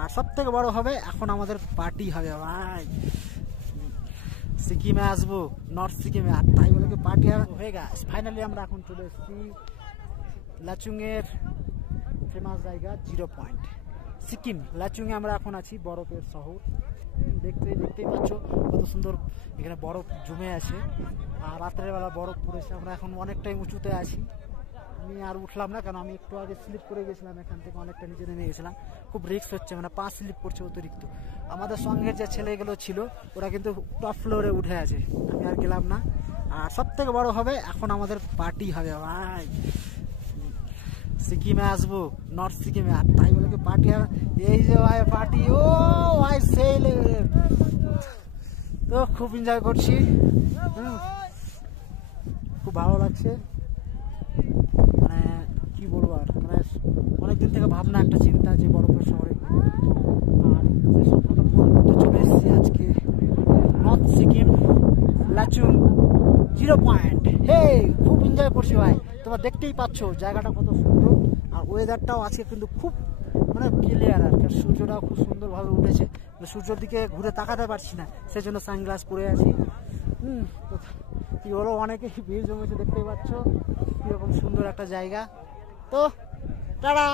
আর সব থেকে বড় হবে এখন আমাদের পার্টি হবে ভাই। সিকিমে আসবো, নর্থ সিকিমে, আর তাই বলে পার্টি হয়ে গেছে। ফাইনালি আমরা এখন চলে এসেছি লাচুংয়ের ফেমাস জায়গা 0 পয়েন্ট সিকিম। লাচুংয়ে আমরা এখন আছি, বরফের শহর। দেখতেই পাচ্ছ কত সুন্দর এখানে বরফ জমে আছে, আর রাত্রের বেলা বরফ পড়েছে। আমরা এখন অনেকটাই উঁচুতে আছি। আমি আর উঠলাম না, কারণ আমি একটু আগে স্লিপ করে গেছিলাম, এখান থেকে অনেকটা নিচে নেমে গেছিলাম। খুব রিস্ক হচ্ছে, মানে পা স্লিপ করছে অতিরিক্ত। আমাদের সঙ্গের যে ছেলেগুলো ছিল ওরা কিন্তু টপ ফ্লোরে উঠে আছে, আমি আর গেলাম না। আর সব থেকে বড় হবে এখন আমাদের পার্টি হবে ভাই। সিকিমে আসবো, নর্থ সিকিমে, আর তাই বলে পার্টি হবে। এই যে ভাই পার্টি, ও ভাই সেই তো খুব এনজয় করছি, খুব ভালো লাগছে। মানে কি বলবো আর, মানে অনেকদিন থেকে ভাবনা, একটা চিন্তা যে বরফের শহরে, আর সেই স্বপ্নটা পূরণ করতে চলে এসেছি আজকে নর্থ সিকিম লাচুং 0 পয়েন্ট। হে খুব এনজয় করছি ভাই, তোমরা দেখতেই পাচ্ছ জায়গাটা কত সুন্দর। আর ওয়েদারটাও আজকে কিন্তু খুব মানে ক্লিয়ার, আর সূর্যটাও খুব সুন্দরভাবে উঠেছে। সূর্যের দিকে ঘুরে তাকাতে পারছি না, সেই জন্য সানগ্লাস পরে আছি। তো কি হলো, অনেকেই ভিড় জমেছে, দেখতেই পাচ্ছ কিরকম সুন্দর একটা জায়গা। তো টাটা।